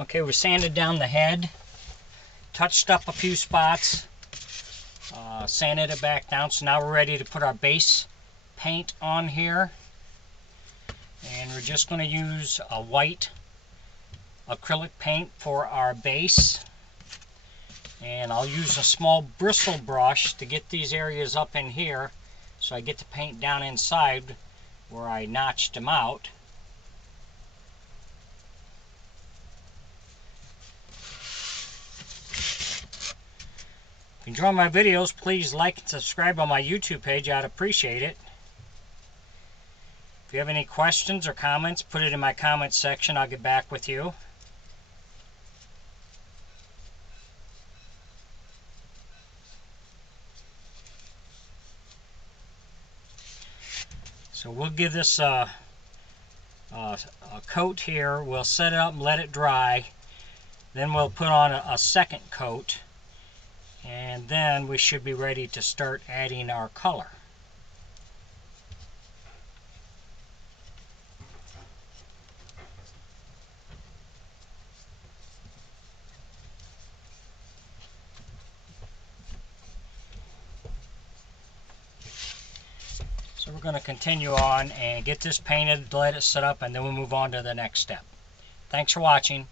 Okay, we sanded down the head, touched up a few spots, sanded it back down. So now we're ready to put our base paint on here. And we're just going to use a white acrylic paint for our base. And I'll use a small bristle brush to get these areas up in here so I get the paint down inside where I notched them out. If you enjoy my videos, please like and subscribe on my YouTube page. I'd appreciate it. If you have any questions or comments, put it in my comments section. I'll get back with you. So we'll give this a coat here. We'll set it up and let it dry. Then we'll put on a second coat. And then we should be ready to start adding our color. So we're going to continue on and get this painted, let it set up, and then we'll move on to the next step. Thanks for watching.